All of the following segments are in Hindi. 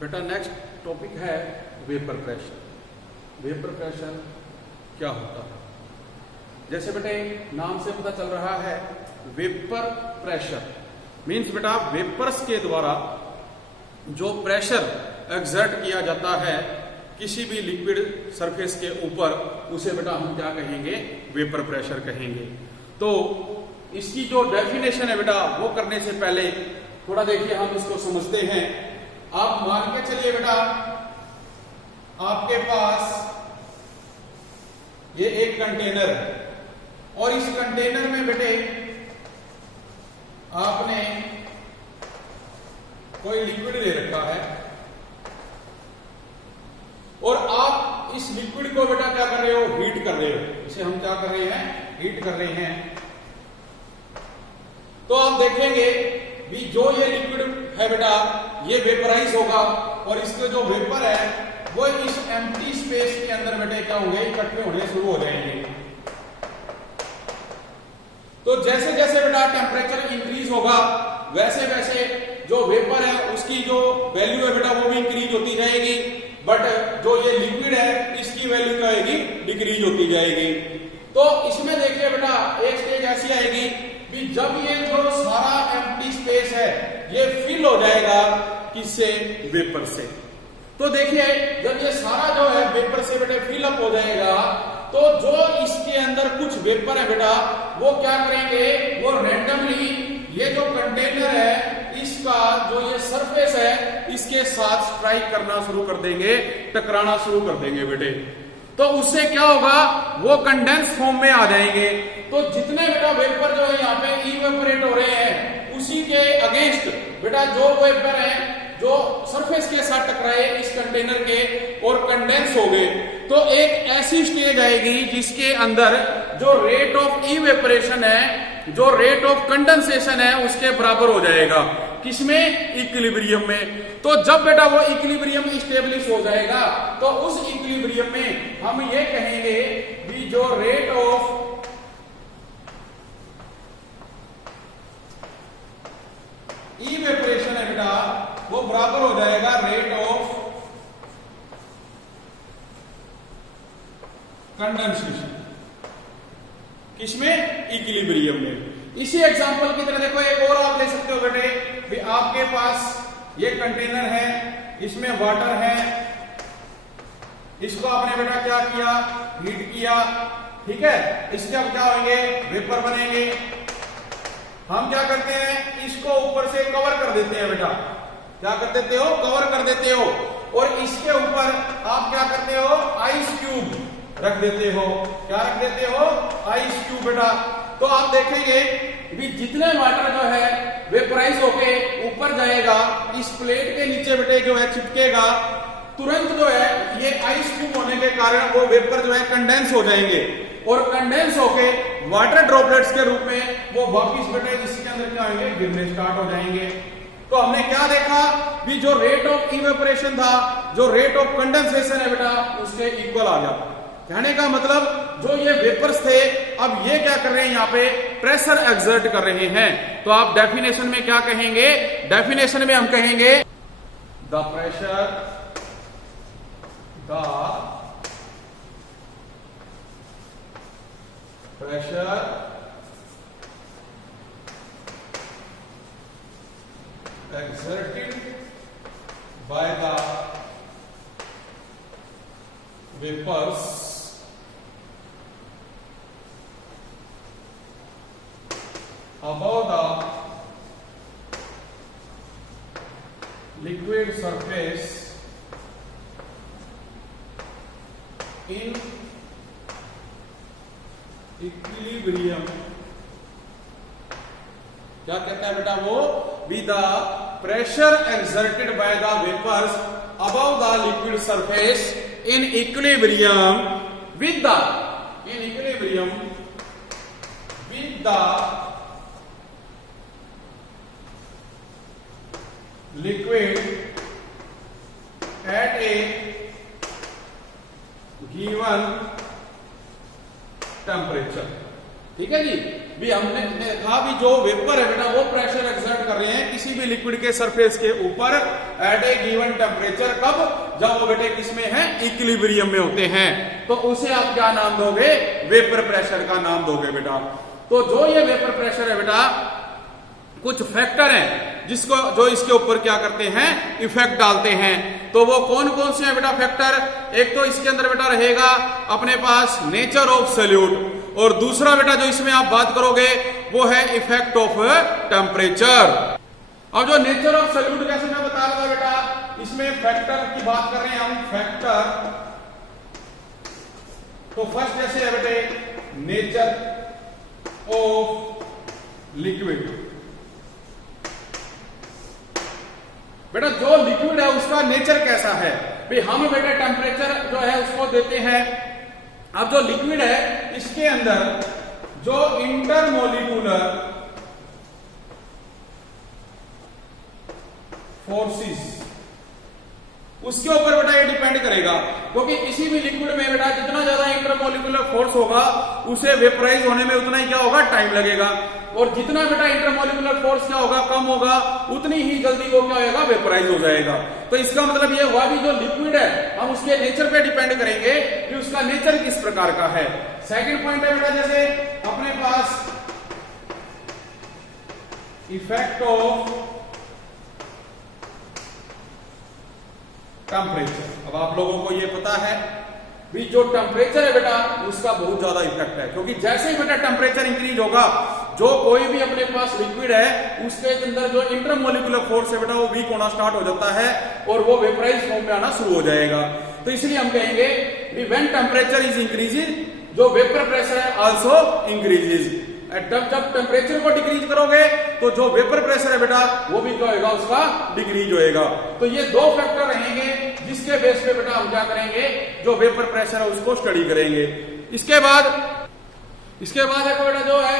बेटा नेक्स्ट टॉपिक है वेपर प्रेशर। वेपर प्रेशर क्या होता है? जैसे बेटे नाम से पता चल रहा है वेपर प्रेशर मीन्स बेटा वेपर्स के द्वारा जो प्रेशर एक्सर्ट किया जाता है किसी भी लिक्विड सरफेस के ऊपर, उसे बेटा हम क्या कहेंगे? वेपर प्रेशर कहेंगे। तो इसकी जो डेफिनेशन है बेटा वो करने से पहले थोड़ा देखिए हम इसको समझते हैं। आप मान के चलिए बेटा आपके पास ये एक कंटेनर है और इस कंटेनर में बेटे आपने कोई लिक्विड ले रखा है और आप इस लिक्विड को बेटा क्या कर रहे हो? हीट कर रहे हो। इसे हम क्या कर रहे हैं? हीट कर रहे हैं। तो आप देखेंगे भी जो ये लिक्विड है बेटा ये वेपराइज होगा और इसके जो वेपर है वो इस एम्प्टी स्पेस के अंदर बेटे क्या होंगे? इकट्ठे होने शुरू हो जाएंगे। तो जैसे जैसे बेटा टेम्परेचर इंक्रीज होगा वैसे वैसे जो वेपर है उसकी जो वैल्यू है बेटा वो भी इंक्रीज होती जाएगी, बट जो ये लिक्विड है इसकी वैल्यू क्या आएगी? डिक्रीज होती जाएगी। तो इसमें देखिए बेटा एक स्टेज ऐसी आएगी कि जब ये जो सारा एम्प्टी स्पेस है ये फिल हो जाएगा किससे? वेपर से। तो देखिए जब ये सारा जो है वेपर से बेटा फिल अप हो जाएगा तो जो इसके अंदर कुछ वेपर है बेटा वो क्या करेंगे? वो रैंडमली ये जो कंटेनर है इसका जो ये सरफेस है इसके साथ स्ट्राइक करना शुरू कर देंगे, टकराना शुरू कर देंगे बेटे। तो उससे क्या होगा? वो कंडेंस फॉर्म में आ जाएंगे। तो जितने बेटा वेपर जो है यहाँ पे इवेपोरेट हो रहे हैं उसी के अगेंस्ट बेटा जो वेपर है जो सरफेस के साथ टकराए इस कंटेनर के और कंडेंस हो गए, तो एक ऐसी स्टेज आएगी जिसके अंदर जो रेट ऑफ इवेपोरेशन है, जो रेट ऑफ कंडेंसेशन है उसके बराबर हो जाएगा। किसमें? इक्विलिब्रियम में। तो जब बेटा वो इक्विलिब्रियम स्टेब्लिश हो जाएगा तो उस इक्विलिब्रियम में हम ये कहेंगे कि जो रेट ऑफ इवेपोरेशन है बेटा वो बराबर हो जाएगा रेट ऑफ कंडेंसेशन। किसमें? इक्विलिब्रियम में। इसी एग्जांपल की तरह देखो एक और आप ले सकते हो बेटे भी आपके पास ये कंटेनर है, इसमें वाटर है, इसको आपने बेटा क्या किया? हीट किया, ठीक है। इसके अब क्या होंगे? वेपर बनेंगे। हम क्या करते हैं? इसको ऊपर से कवर कर देते हैं बेटा। क्या कर देते हो? कवर कर देते हो। और इसके ऊपर आप क्या करते हो? आइस क्यूब रख देते हो। क्या रख देते हो? आइस क्यूब बेटा। तो आप देखेंगे भी जितने वाटर जो है वेपराइज होके ऊपर जाएगा इस प्लेट के नीचे बेटे जो है चिपकेगा, तुरंत जो है ये आइस क्यूब होने के कारण वो वेपर जो है कंडेंस हो जाएंगे और कंडेंस होके वाटर ड्रॉपलेट्स के रूप में वो वापिस बेटे इसके अंदर क्या होंगे? गिरने स्टार्ट हो जाएंगे। तो हमने क्या देखा भी जो रेट ऑफ इवेपोरेशन था, जो रेट ऑफ कंडेंसेशन है बेटा उसके इक्वल आ गया। कहने का मतलब जो ये वेपर्स थे अब ये क्या कर रहे हैं? यहाँ पे प्रेशर एक्सर्ट कर रहे हैं। तो आप डेफिनेशन में क्या कहेंगे? डेफिनेशन में हम कहेंगे the pressure exerted by the vapors above the liquid surface in equilibrium। क्या कहता है बेटा वो? Be the pressure exerted by the vapors above the liquid surface in equilibrium with the liquid at a given temperature। ठीक है जी। भी हमने कहा भी जो वेपर है बेटा वो प्रेशर एक्सर्ट कर रहे हैं किसी भी लिक्विड के सरफेस के ऊपर एट ए गिवन टेम्परेचर, कब? जब वो बेटे किसमें है? इक्विलिब्रियम में होते हैं। तो उसे आप क्या नाम दोगे? वेपर प्रेशर का नाम दोगे बेटा। तो जो ये वेपर प्रेशर है बेटा, कुछ फैक्टर हैं जिसको जो इसके ऊपर क्या करते हैं? इफेक्ट डालते हैं। तो वो कौन कौन से हैं बेटा फैक्टर? एक तो इसके अंदर बेटा रहेगा अपने पास नेचर ऑफ सॉल्यूट, और दूसरा बेटा जो इसमें आप बात करोगे वो है इफेक्ट ऑफ टेम्परेचर। अब जो नेचर ऑफ सॉल्यूट कैसे मैं बता रहा था बेटा, इसमें फैक्टर की बात कर रहे हैं हम, फैक्टर। तो फर्स्ट जैसे है बेटे नेचर ऑफ लिक्विड। बेटा जो लिक्विड है उसका नेचर कैसा है? भाई हम बेटा टेम्परेचर जो है उसको देते हैं। अब जो लिक्विड है इसके अंदर जो इंटरमोलिकुलर फोर्सेस, उसके ऊपर बेटा ये डिपेंड करेगा, क्योंकि किसी भी लिक्विड में बेटा जितना ज्यादा इंटरमोलिकुलर फोर्स होगा उसे वेपराइज होने में उतना ही क्या होगा? टाइम लगेगा। और जितना बेटा इंटरमोलिकुलर फोर्स क्या होगा? कम होगा, उतनी ही जल्दी वो क्या होगा? वेपराइज हो जाएगा। तो इसका मतलब ये हुआ भी जो लिक्विड है हम उसके नेचर पे डिपेंड करेंगे कि उसका नेचर किस प्रकार का है। सेकंड पॉइंट है बेटा जैसे अपने पास इफेक्ट ऑफ टेम्परेचर। अब आप लोगों को ये पता है भी जो टेम्परेचर है बेटा उसका बहुत ज्यादा इफेक्ट है, क्योंकि जैसे ही बेटा टेम्परेचर इंक्रीज होगा जो कोई भी अपने पास लिक्विड है उसके अंदर जो इंटरमोलिकुलर फोर्स है बेटा वो वीक होना स्टार्ट हो जाता है और वो वेपराइज फॉर्म में आना शुरू हो जाएगा। तो इसलिए हम कहेंगे व्हेन टेम्परेचर इज इंक्रीजिंग, जो वेपर प्रेशर है आल्सो इंक्रीजेज। जब टेम्परेचर को डिक्रीज करोगे तो जो वेपर प्रेशर है बेटा वो भी क्या होगा? उसका डिक्रीज होएगा। तो ये दो फैक्टर रहेंगे जिसके बेस पे बेटा हम क्या करेंगे? जो वेपर प्रेशर है उसको स्टडी करेंगे। इसके बाद एक बेटा जो है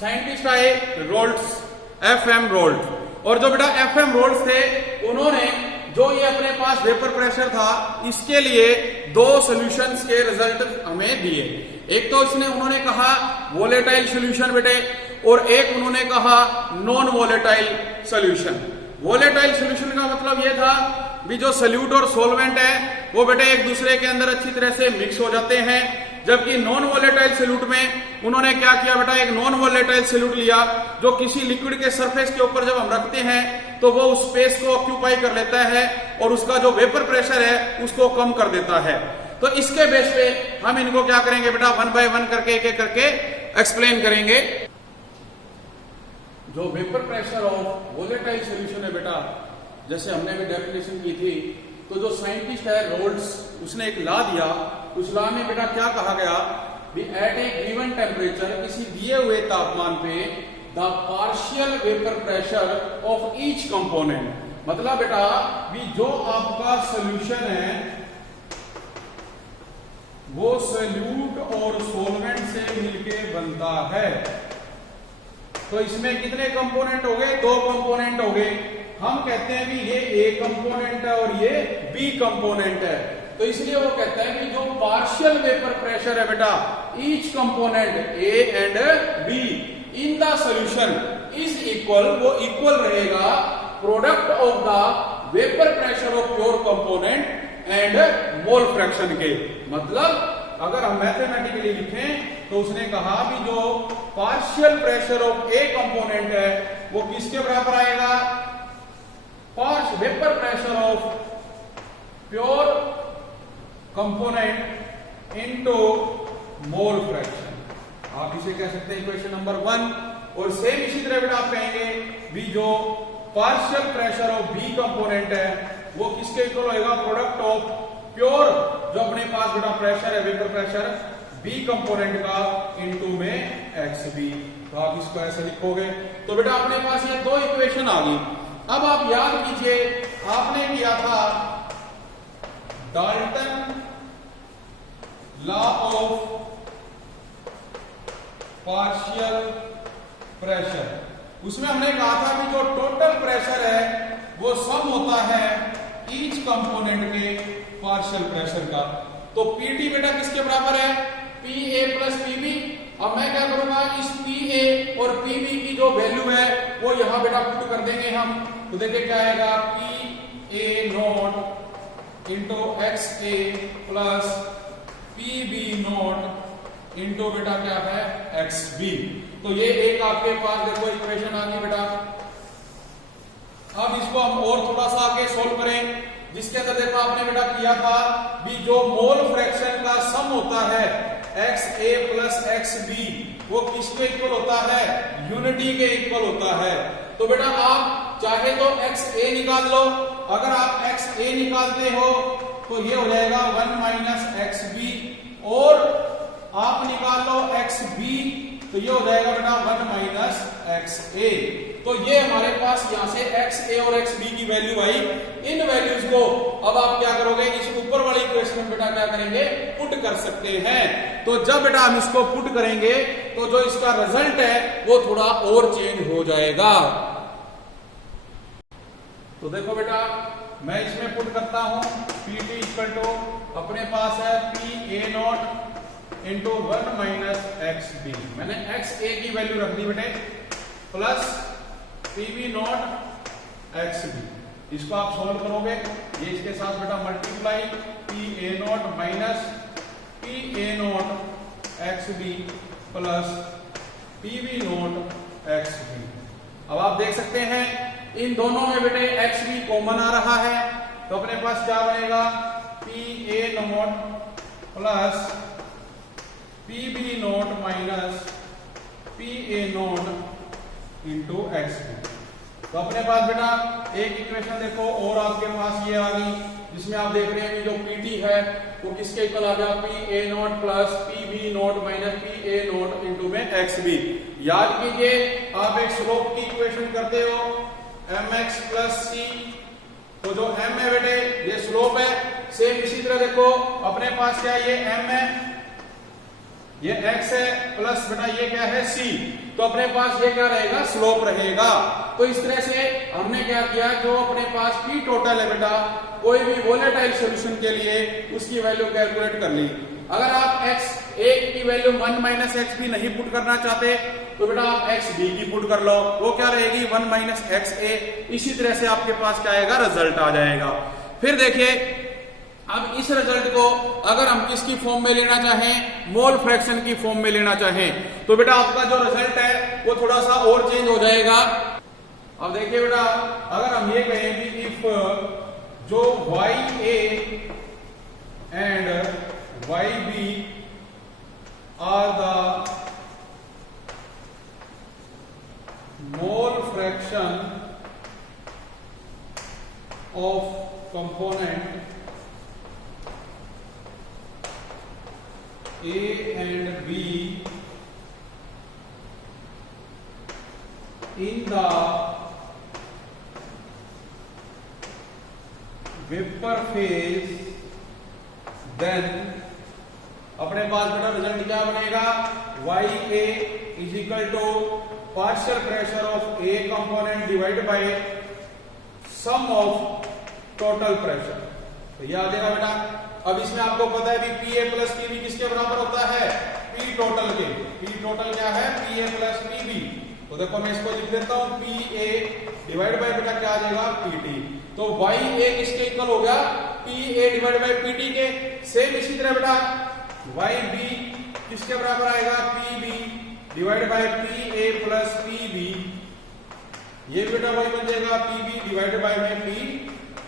साइंटिस्ट आए रोल्ट्स, FM रोल्ट। और जो बेटा FM रोल्ट्स थे उन्होंने जो ये अपने पास वेपर प्रेशर था इसके लिए दो सॉल्यूशंस के रिजल्ट हमें दिए। एक तो उन्होंने कहा वोलेटाइल सॉल्यूशन बेटे, और एक उन्होंने कहा non volatile solution. Volatile solution का मतलब ये था भी जो सॉल्यूट और सॉल्वेंट है वो बेटे एक दूसरे के अंदर अच्छी तरह से मिक्स हो जाते हैं, जबकि नॉन वोलेटाइल सॉल्यूट में उन्होंने क्या किया बेटा? एक नॉन वोलेटाइल सॉल्यूट लिया जो किसी लिक्विड के सरफेस के ऊपर जब हम रखते हैं तो वो उस स्पेस को ऑक्यूपाई कर लेता है और उसका जो वेपर प्रेशर है उसको कम कर देता है। तो इसके बेस पे हम इनको क्या करेंगे बेटा? 1 बाय 1 करके एक एक करके एक्सप्लेन करेंगे। जो vapour pressure of volatile solution है बेटा, जैसे हमने भी डेफिनेशन की थी, तो जो साइंटिस्ट है रोल्ट्स उसने एक लॉ दिया। उस लॉ में बेटा क्या कहा गया? एट ए गिवन टेम्परेचर, किसी दिए हुए तापमान पे the partial vapour pressure of each component. मतलब बेटा भी जो आपका सॉल्यूशन है वो सॉल्यूट और सॉल्वेंट से मिलके बनता है। तो इसमें कितने कंपोनेंट हो गए? 2 कंपोनेंट हो गए। हम कहते हैं कि ये ए कंपोनेंट है और ये बी कंपोनेंट है। तो इसलिए वो कहता है कि जो पार्शियल वेपर प्रेशर है बेटा each component A and be in the solution is equal, वो इक्वल रहेगा product of the vapour pressure of pure component and mole fraction के। मतलब अगर हम मैथमेटिकली लिखें तो उसने कहा कि जो partial pressure of A component है वो किसके बराबर आएगा? Vapour pressure of pure component into mole fraction. आप इसे कह सकते हैं इक्वेशन नंबर 1। और सेम इसी तरह बेटा आप कहेंगे भी जो partial pressure of B component है वो किसके इक्वल होगा? प्रोडक्ट ऑफ प्योर जो अपने पास बेटा प्रेशर है वेपर प्रेशर बी कंपोनेंट का इनटू में XB। तो आप इसको ऐसे लिखोगे तो बेटा अपने पास ये दो इक्वेशन आ गई। अब आप याद कीजिए आपने किया था Dalton law of partial pressure. उसमें हमने कहा था कि जो टोटल प्रेशर है वो सम होता है ईच कंपोनेंट के पार्शियल प्रेशर का। तो PT बेटा किसके बराबर है? PA plus PB। अब मैं क्या करूंगा, इस PA और PB की जो वैल्यू है वो यहां बेटा पुट कर देंगे हम। तो देखिए क्या आएगा, PA not into XA plus PB not into बेटा क्या है XB। तो ये एक आपके पास देखो इक्वेशन आ गई बेटा। अब इसको हम और थोड़ा सा आगे सोल्व करें, जिसके अंदर देखो आपने बेटा किया था भी जो मोल फ्रैक्शन का सम होता है XA प्लस XB वो किसके इक्वल होता है, यूनिटी के इक्वल होता है। तो बेटा आप चाहे तो XA निकाल लो, अगर आप XA निकालते हो तो ये हो जाएगा 1 माइनस XB, और आप निकाल लो XB तो ये हो जाएगा बेटा 1 माइनस XA। तो ये हमारे पास यहां से XA और XB की वैल्यू आई। इन वैल्यूज को अब आप क्या करोगे, इस ऊपर वाली इक्वेशन में बेटा क्या करेंगे, पुट कर सकते हैं। तो जब बेटा हम इसको पुट करेंगे तो जो इसका रिजल्ट है वो थोड़ा और चेंज हो जाएगा। तो देखो बेटा मैं इसमें पुट करता हूं, PT इक्वल टू अपने पास है PA not into 1 minus XB। मैंने XA की वैल्यू रख दी बेटे, प्लस PB नॉट XB। इसको आप सॉल्व करोगे, ये इसके साथ बेटा multiply PA not minus PA not XB plus PB not XB। अब आप देख सकते हैं इन दोनों में बेटे XB कॉमन आ रहा है, तो अपने पास क्या बनेगा, PA not plus PB not minus PA not into XB। तो अपने पास बेटा एक इक्वेशन देखो और आपके पास ये आ गई, जिसमें आप देख रहे हैं जो PT है वो किसके इक्वल आ गया, PA not plus PB not minus PA not into में XB। याद कीजिए आप एक स्लोप की इक्वेशन करते हो mx प्लस c, तो जो m है बेटे ये स्लोप है। सेम इसी तरह देखो अपने पास क्या है, ये m है, ये x है, प्लस बेटा ये क्या है c, तो अपने पास ये क्या रहेगा, स्लोप रहेगा। तो इस तरह से हमने क्या किया, जो अपने पास P टोटल है बेटा कोई भी वोलेटाइल सॉल्यूशन के लिए उसकी वैल्यू कैलकुलेट कर ली। अगर आप x1 की वैल्यू 1 माइनस XB नहीं पुट करना चाहते तो बेटा आप XB की पुट कर लो, वो क्या रहेगी 1 माइनस XA। इसी तरह से आपके पास क्या आएगा, रिजल्ट आ जाएगा। फिर देखिए अब इस रिजल्ट को अगर हम किसकी फॉर्म में लेना चाहें, मोल फ्रैक्शन की फॉर्म में लेना चाहें, तो बेटा आपका जो रिजल्ट है वो थोड़ा सा और चेंज हो जाएगा। अब देखिए बेटा अगर हम ये कहें कि इफ जो YA and YB are the mole fraction of component A and B in the vapor phase, then अपने पास बेटा रिजल्ट क्या बनेगा, YA is equal to partial pressure of A component divided by sum of total pressure। तो ये आ जाएगा बेटा। अब इसमें आपको पता है भी PA प्लस PB किसके बराबर होता है, P टोटल के। P टोटल क्या है, PA प्लस PB। तो देखो मैं इसको लिख देता हूं, PA डिवाइड बाय बेटा क्या आ जाएगा, PT। तो YA किसके इक्वल हो गया, PA डिवाइड बाय PT के। सेम इसी तरह बेटा YB किसके बराबर आएगा, PB divide by PA plus PB। ये बेटा वही बन जाएगा PB डिवाइड बाय में P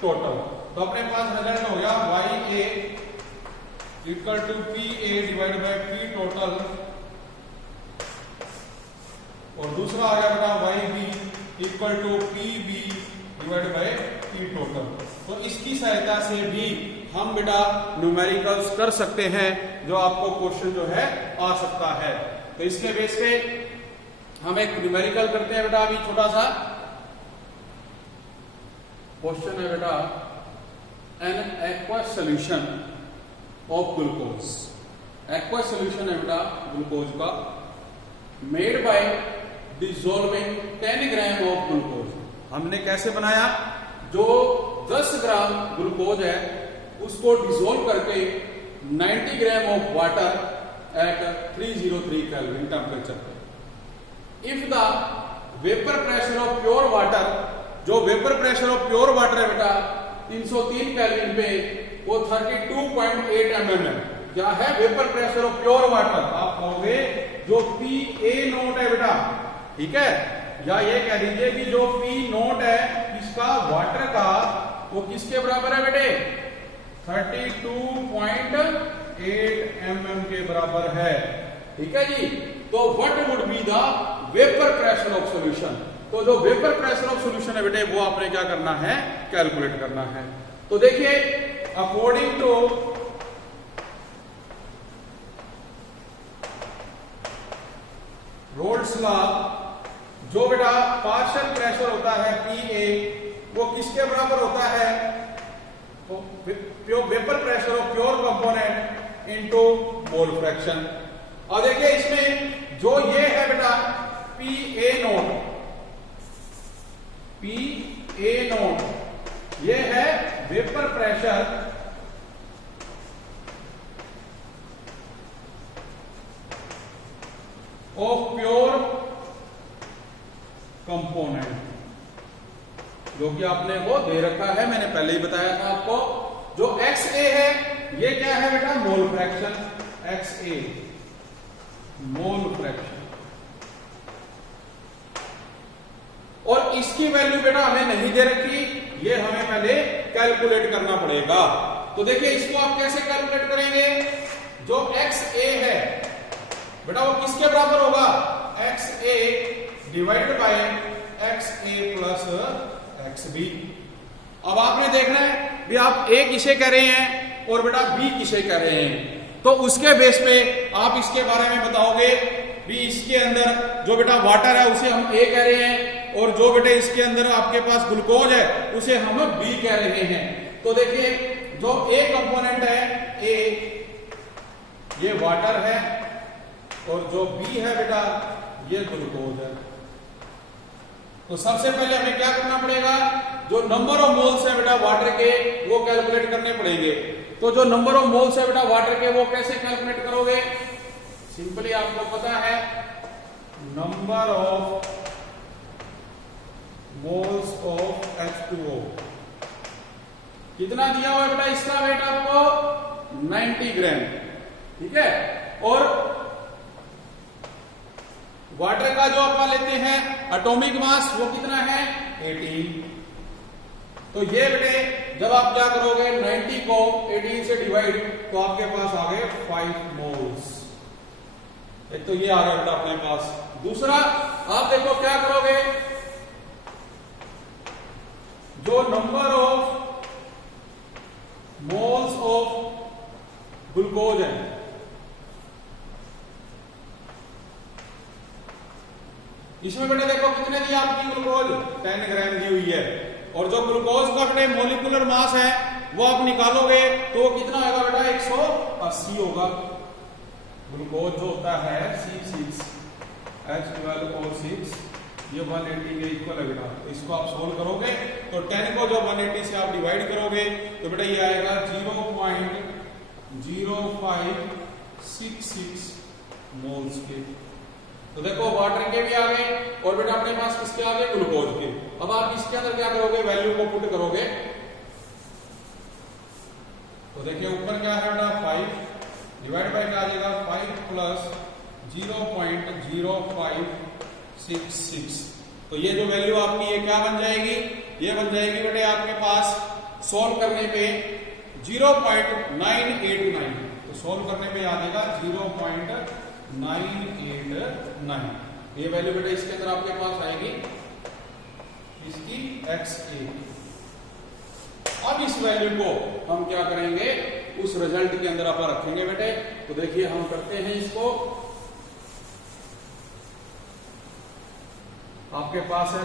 टोटल। तो अपने पास रिजल्ट हो गया YA equal to PA divide by P total, और दूसरा आ गया बेटा YB equal to PB divide by P total. तो इसकी सहायता से भी हम बेटा न्यूमेरिकल्स कर सकते हैं, जो आपको क्वेश्चन जो है आ सकता है। तो इसके बेस पे हम एक न्यूमेरिकल करते हैं बेटा। अभी छोटा सा क्वेश्चन है बेटा, an aqueous solution of glucose. Aqueous solution है बेटा ग्लूकोज का, made by dissolving 10 gram of glucose. हमने कैसे बनाया, जो 10 ग्राम ग्लूकोज है उसको डिसॉल्व करके 90 gram of water at 303 Kelvin temperature पे. If the vapor pressure of pure water, जो vapour pressure of pure water है बेटा 303 केल्विन पे, वो 32.8 mm है. क्या है vapour pressure of pure water? आप कहोगे जो PA नोट है बेटा, ठीक है, या ये कह दीजिए कि जो P नोट है इसका वाटर का, वो किसके बराबर है बेटे? 32.8 mm के बराबर है. ठीक है जी. तो what would be the vapour pressure of solution? तो जो वेपर प्रेशर ऑफ सॉल्यूशन है बेटे, वो आपने क्या करना है? कैलकुलेट करना है. तो देखिए अकॉर्डिंग टू रोल्स लॉ, जो बेटा पार्शियल प्रेशर होता है PA, वो किसके बराबर होता है? तो vapour pressure of pure component into mole fraction. और देखिए इसमें जो ये है बेटा PA नोट, PA नोट, ये है vapour pressure of pure component, जो कि आपने वो दे रखा है, मैंने पहले ही बताया था आपको. जो XA है ये क्या है बेटा? Mole fraction. XA mole fraction. और इसकी वैल्यू बेटा हमें नहीं दे रखी, ये हमें पहले कैलकुलेट करना पड़ेगा. तो देखिए इसको आप कैसे कैलकुलेट करेंगे? जो XA है बेटा वो किसके बराबर होगा? XA divided by XA plus XB. अब आपने देखना है भी आप A किसे कह रहे हैं और बेटा B किसे कह रहे हैं. तो उसके बेस पे आप इसके बारे में बताओगे भी इसके अंदर जो बेटा वाटर है उसे हम A कह रहे हैं, और जो बेटे इसके अंदर आपके पास ग्लूकोज है उसे हम B कह रहे हैं. तो देखिए जो A कंपोनेंट है A, ये वाटर है, और जो B है बेटा ये ग्लूकोज है. तो सबसे पहले हमें क्या करना पड़ेगा? जो नंबर ऑफ मोल्स है बेटा वाटर के, वो कैलकुलेट करने पड़ेंगे. तो जो नंबर ऑफ मोल्स है बेटा वाटर के, वो कैसे कैलकुलेट करोगे? सिंपली आपको पता है number of moles of H2O. कितना दिया हुआ है बेटा इसका वेट आपको? 90 ग्राम. ठीक है. और वाटर का जो आप लेते हैं एटॉमिक मास, वो कितना है? 18. तो ये बेटे जब आप क्या करोगे 90 को 18 से डिवाइड, तो आपके पास आ गए 5 मोल्स. एक तो ये आ गया बेटा अपने पास. दूसरा आप देखो क्या करोगे, जो number of moles of glucose है, इसमें बेटा देखो कितने दी आपकी ग्लूकोज? 10 ग्राम दी हुई है. और जो ग्लूकोज का बेटे मोलिकुलर मास है वो आप निकालोगे तो वो कितना होगा बेटा? 180 होगा. ग्लूकोज जो होता है C6 H12O6, ये 180 के इक्वल है बेटा. तो इसको आप सोल्व करोगे तो 10 को जो 180 से आप डिवाइड करोगे तो बेटा ये आएगा 0.0566 मोल्स के. तो देखो वाटर के भी आ गए, और बेटा अपने पास किसके आ गए? ग्लूकोज के. अब आप इसके अंदर क्या करोगे? वैल्यू को पुट करोगे. तो देखिए ऊपर क्या है बेटा? 5 डिवाइड बाय क्या आ जाएगा? 5 प्लस 0.0566. तो ये जो वैल्यू आपकी ये क्या बन जाएगी? ये बन जाएगी बेटे आपके पास सोल्व करने पे 0.989. तो सोल्व करने पे आ जाएगा 0.989. ये वैल्यू बेटा इसके अंदर आपके पास आएगी इसकी XA. अब इस वैल्यू को हम क्या करेंगे? उस रिजल्ट के अंदर आप रखेंगे बेटे. तो देखिए हम करते हैं इसको. आपके पास है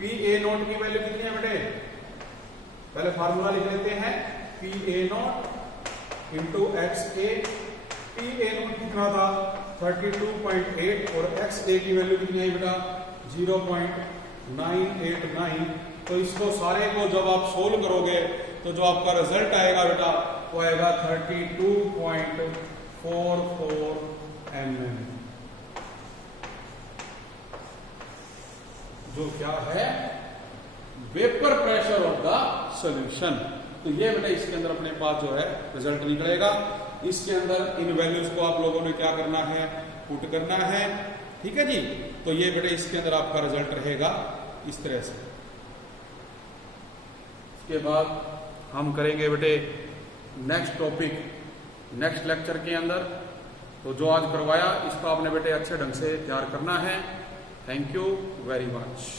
PA नोट की वैल्यू कितनी है बेटे? पहले फार्मूला लिख लेते हैं. PA note into XA. PA note कितना था? 32.8, और XA की वैल्यू कितनी आई बेटा? 0.989. तो इसको सारे को जब आप सोल्व करोगे तो जो आपका रिजल्ट आएगा बेटा वो आएगा 32.5 44 mm, जो क्या है vapour pressure of the solution. तो ये बेटा इसके अंदर अपने पास जो है रिजल्ट निकलेगा। इसके अंदर इन वैल्यूज को आप लोगों ने क्या करना है, पुट करना है, ठीक है जी। तो ये बेटा इसके अंदर आपका रिजल्ट रहेगा इस तरह से। इसके बाद हम करेंगे बेटे नेक्स्ट टॉपिक नेक्स्ट लेक्चर के अंदर। तो जो आज करवाया इसको आपने बेटे अच्छे ढंग से तैयार करना है। Thank you very much.